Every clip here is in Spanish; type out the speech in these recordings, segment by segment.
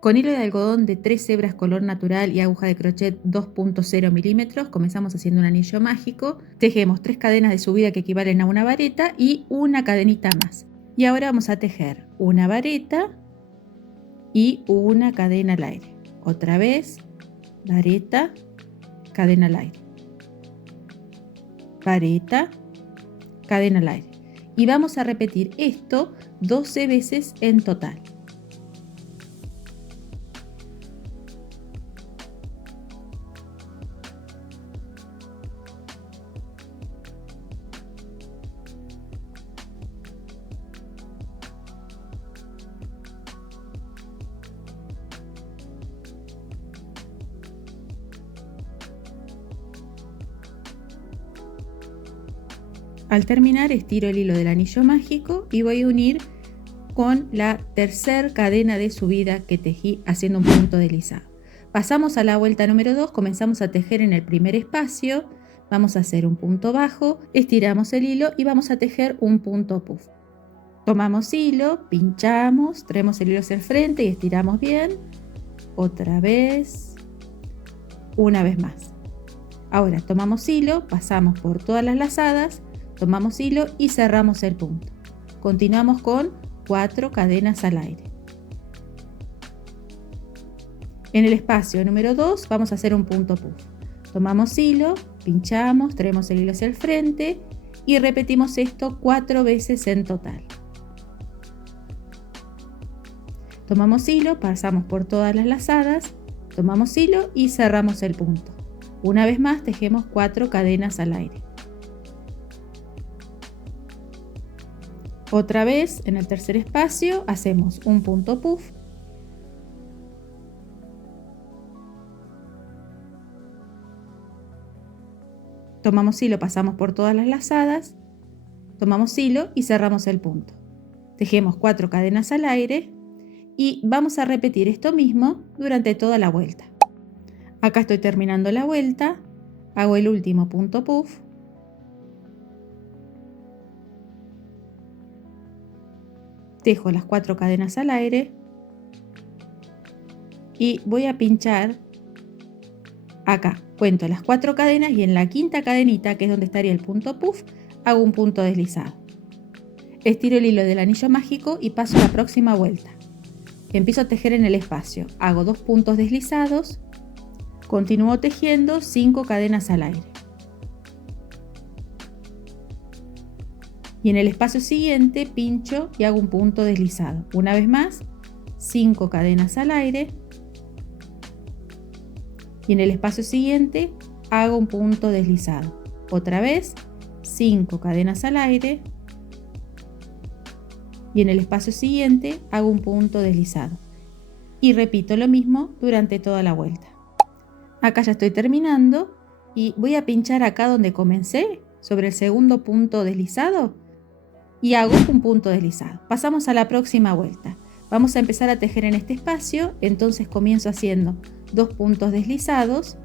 Con hilo de algodón de 3 hebras color natural y aguja de crochet 2.0 milímetros, comenzamos haciendo un anillo mágico. Tejemos 3 cadenas de subida que equivalen a una vareta y una cadenita más. Y ahora vamos a tejer una vareta y una cadena al aire. Otra vez, vareta, cadena al aire. Vareta, cadena al aire. Y vamos a repetir esto 12 veces en total. Al terminar, estiro el hilo del anillo mágico y voy a unir con la tercera cadena de subida que tejí haciendo un punto deslizado. Pasamos a la vuelta número 2, comenzamos a tejer en el primer espacio, vamos a hacer un punto bajo, estiramos el hilo y vamos a tejer un punto puff. Tomamos hilo, pinchamos, traemos el hilo hacia el frente y estiramos bien. Otra vez, una vez más. Ahora tomamos hilo, pasamos por todas las lazadas, tomamos hilo y cerramos el punto. Continuamos con 4 cadenas al aire. En el espacio número 2 vamos a hacer un punto puff. Tomamos hilo, pinchamos, traemos el hilo hacia el frente y repetimos esto 4 veces en total. Tomamos hilo, pasamos por todas las lazadas, tomamos hilo y cerramos el punto. Una vez más tejemos 4 cadenas al aire. Otra vez en el tercer espacio hacemos un punto puff. Tomamos hilo, pasamos por todas las lazadas, tomamos hilo y cerramos el punto. Tejemos 4 cadenas al aire y vamos a repetir esto mismo durante toda la vuelta. Acá estoy terminando la vuelta, hago el último punto puff. Tejo las 4 cadenas al aire y voy a pinchar acá. Cuento las 4 cadenas y en la quinta cadenita, que es donde estaría el punto puff, hago un punto deslizado. Estiro el hilo del anillo mágico y paso a la próxima vuelta. Empiezo a tejer en el espacio. Hago 2 puntos deslizados. Continúo tejiendo 5 cadenas al aire. Y en el espacio siguiente pincho y hago un punto deslizado. Una vez más, 5 cadenas al aire. Y en el espacio siguiente hago un punto deslizado. Otra vez, 5 cadenas al aire. Y en el espacio siguiente hago un punto deslizado. Y repito lo mismo durante toda la vuelta. Acá ya estoy terminando y voy a pinchar acá donde comencé, sobre el segundo punto deslizado. Y hago un punto deslizado. Pasamos a la próxima vuelta. Vamos a empezar a tejer en este espacio, entonces comienzo haciendo 2 puntos deslizados.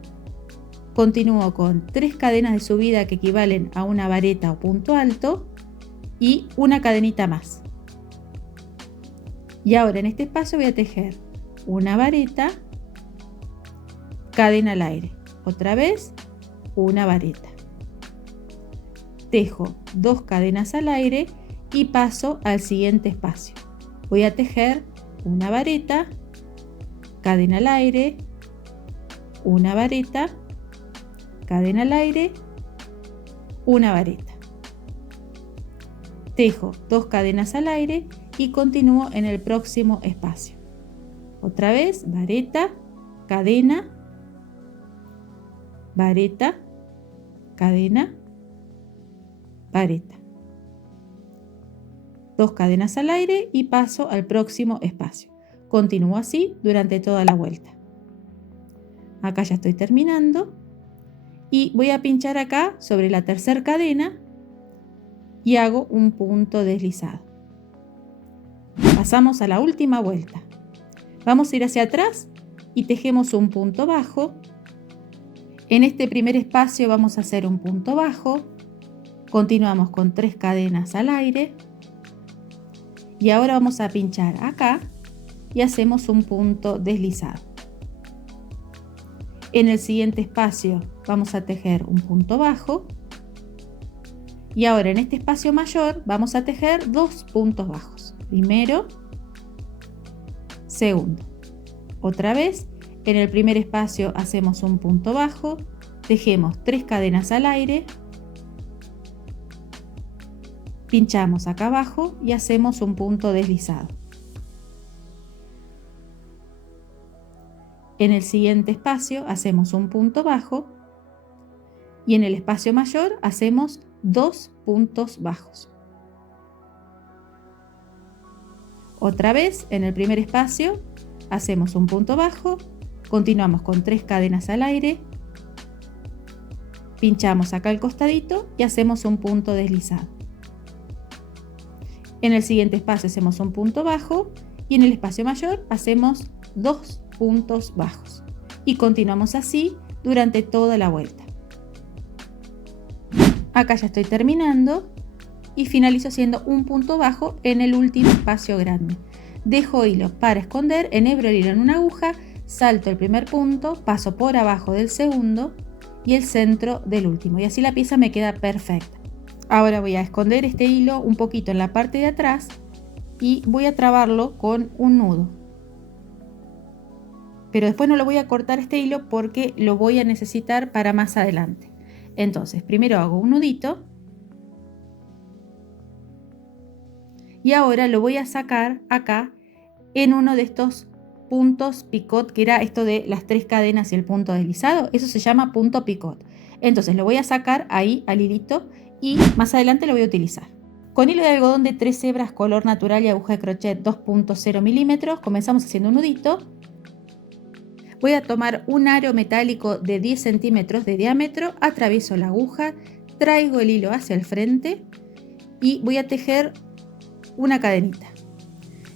Continúo con 3 cadenas de subida que equivalen a una vareta o punto alto y una cadenita más. Y ahora en este espacio voy a tejer una vareta, cadena al aire. Otra vez, una vareta. Tejo 2 cadenas al aire y paso al siguiente espacio. Voy a tejer una vareta, cadena al aire, una vareta, cadena al aire, una vareta. Tejo 2 cadenas al aire y continúo en el próximo espacio. Otra vez, vareta, cadena, vareta, cadena, vareta. 2 cadenas al aire y paso al próximo espacio. Continúo así durante toda la vuelta. Acá ya estoy terminando y voy a pinchar acá sobre la tercera cadena y hago un punto deslizado. Pasamos a la última vuelta. Vamos a ir hacia atrás y tejemos un punto bajo. En este primer espacio vamos a hacer un punto bajo. Continuamos con 3 cadenas al aire. Y ahora vamos a pinchar acá y hacemos un punto deslizado. En el siguiente espacio vamos a tejer un punto bajo y ahora en este espacio mayor vamos a tejer 2 puntos bajos. Primero, segundo. Otra vez, en el primer espacio hacemos un punto bajo, tejemos 3 cadenas al aire, pinchamos acá abajo y hacemos un punto deslizado. En el siguiente espacio hacemos un punto bajo y en el espacio mayor hacemos 2 puntos bajos. Otra vez, en el primer espacio hacemos un punto bajo, continuamos con 3 cadenas al aire, pinchamos acá al costadito y hacemos un punto deslizado. En el siguiente espacio hacemos un punto bajo y en el espacio mayor hacemos 2 puntos bajos y continuamos así durante toda la vuelta. Acá ya estoy terminando y finalizo haciendo un punto bajo en el último espacio grande. Dejo hilo para esconder, enhebro el hilo en una aguja, salto el primer punto, paso por abajo del segundo y el centro del último y así la pieza me queda perfecta. Ahora voy a esconder este hilo un poquito en la parte de atrás y voy a trabarlo con un nudo. Pero después no lo voy a cortar este hilo porque lo voy a necesitar para más adelante. Entonces, primero hago un nudito y ahora lo voy a sacar acá en uno de estos puntos picot, que era esto de las 3 cadenas y el punto deslizado. Eso se llama punto picot. Entonces lo voy a sacar ahí al hilito y más adelante lo voy a utilizar. Con hilo de algodón de 3 hebras color natural y aguja de crochet 2.0 milímetros comenzamos haciendo un nudito. Voy a tomar un aro metálico de 10 centímetros de diámetro, atravieso la aguja, traigo el hilo hacia el frente y voy a tejer una cadenita.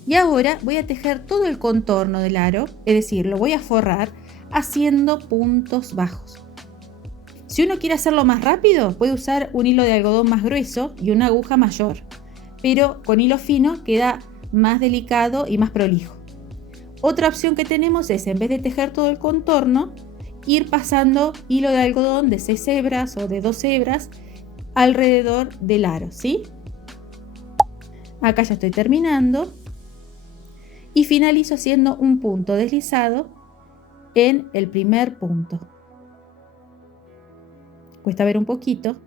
Y ahora voy a tejer todo el contorno del aro, es decir, lo voy a forrar haciendo puntos bajos. Si uno quiere hacerlo más rápido, puede usar un hilo de algodón más grueso y una aguja mayor, pero con hilo fino queda más delicado y más prolijo. Otra opción que tenemos es, en vez de tejer todo el contorno, ir pasando hilo de algodón de 6 hebras o de 12 hebras alrededor del aro, ¿sí? Acá ya estoy terminando y finalizo haciendo un punto deslizado en el primer punto. Cuesta ver un poquito.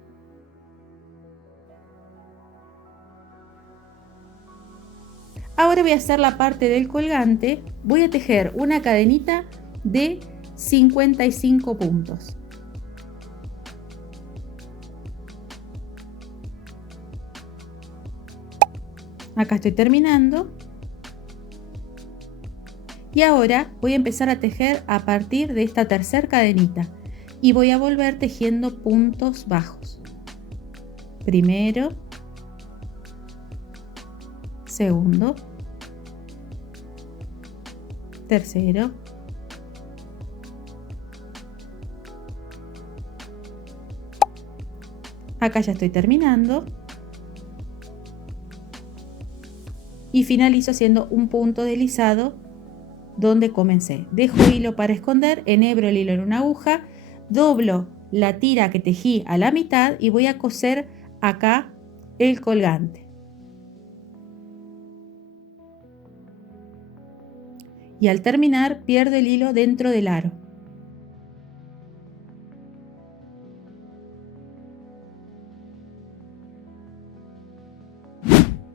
Ahora voy a hacer la parte del colgante. Voy a tejer una cadenita de 55 puntos. Acá estoy terminando. Y ahora voy a empezar a tejer a partir de esta tercera cadenita. Y voy a volver tejiendo puntos bajos. Primero. Segundo. Tercero. Acá ya estoy terminando. Y finalizo haciendo un punto deslizado donde comencé. Dejo hilo para esconder, enhebro el hilo en una aguja, doblo la tira que tejí a la mitad y voy a coser acá el colgante. Y al terminar pierdo el hilo dentro del aro.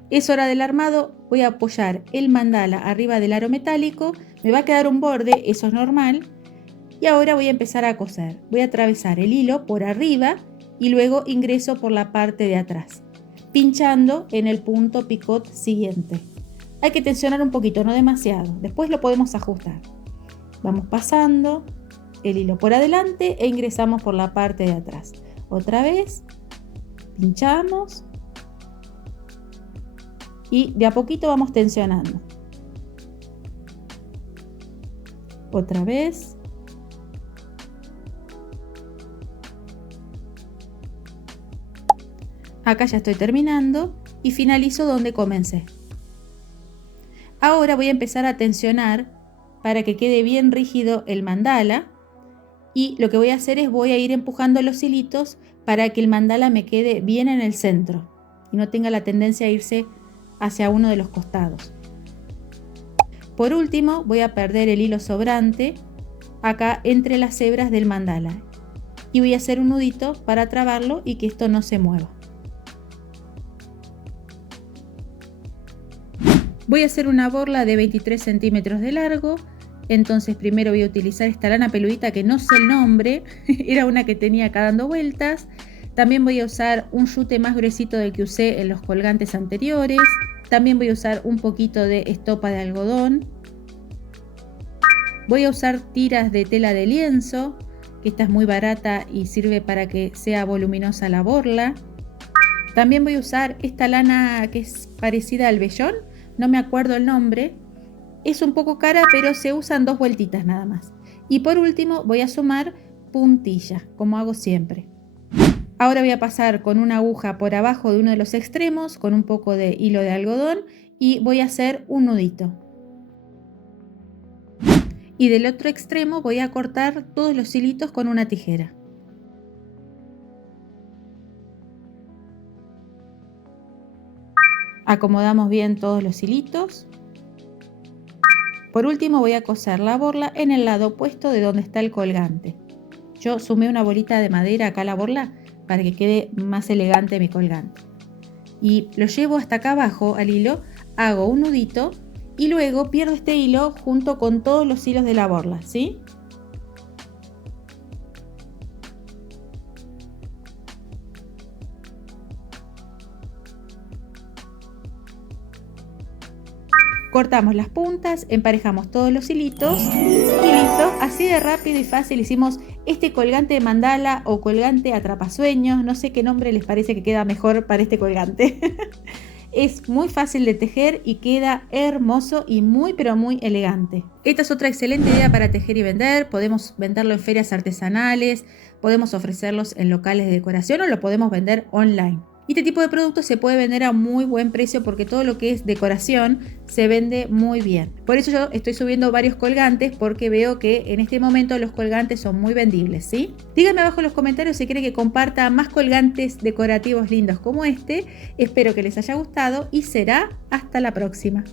Es hora del armado, voy a apoyar el mandala arriba del aro metálico, me va a quedar un borde, eso es normal, y ahora voy a empezar a coser. Voy a atravesar el hilo por arriba y luego ingreso por la parte de atrás, pinchando en el punto picot siguiente. Hay que tensionar un poquito, no demasiado, después lo podemos ajustar. Vamos pasando el hilo por adelante e ingresamos por la parte de atrás. Otra vez, pinchamos. Y de a poquito vamos tensionando. Otra vez. Acá ya estoy terminando y finalizo donde comencé. Ahora voy a empezar a tensionar para que quede bien rígido el mandala, y lo que voy a hacer es voy a ir empujando los hilitos para que el mandala me quede bien en el centro y no tenga la tendencia a irse hacia uno de los costados. Por último, voy a perder el hilo sobrante acá entre las hebras del mandala y voy a hacer un nudito para trabarlo y que esto no se mueva. Voy a hacer una borla de 23 centímetros de largo. Entonces primero voy a utilizar esta lana peludita que no sé el nombre, era una que tenía acá dando vueltas. También voy a usar un yute más gruesito del que usé en los colgantes anteriores. También voy a usar un poquito de estopa de algodón. Voy a usar tiras de tela de lienzo, que esta es muy barata y sirve para que sea voluminosa la borla. También voy a usar esta lana que es parecida al vellón, no me acuerdo el nombre. Es un poco cara, pero se usan 2 vueltitas nada más. Y por último voy a sumar puntilla, como hago siempre. Ahora voy a pasar con una aguja por abajo de uno de los extremos, con un poco de hilo de algodón, y voy a hacer un nudito. Y del otro extremo voy a cortar todos los hilitos con una tijera. Acomodamos bien todos los hilitos. Por último voy a coser la borla en el lado opuesto de donde está el colgante. Yo sumé una bolita de madera acá a la borla para que quede más elegante mi colgante. Y lo llevo hasta acá abajo al hilo, hago un nudito y luego pierdo este hilo junto con todos los hilos de la borla, ¿sí? Cortamos las puntas, emparejamos todos los hilitos y listo. Así de rápido y fácil hicimos este colgante de mandala o colgante atrapasueños. No sé qué nombre les parece que queda mejor para este colgante. Es muy fácil de tejer y queda hermoso y muy pero muy elegante. Esta es otra excelente idea para tejer y vender. Podemos venderlo en ferias artesanales, podemos ofrecerlos en locales de decoración o lo podemos vender online. Y este tipo de productos se puede vender a muy buen precio porque todo lo que es decoración se vende muy bien. Por eso yo estoy subiendo varios colgantes porque veo que en este momento los colgantes son muy vendibles, ¿sí? Díganme abajo en los comentarios si quieren que comparta más colgantes decorativos lindos como este. Espero que les haya gustado y será hasta la próxima.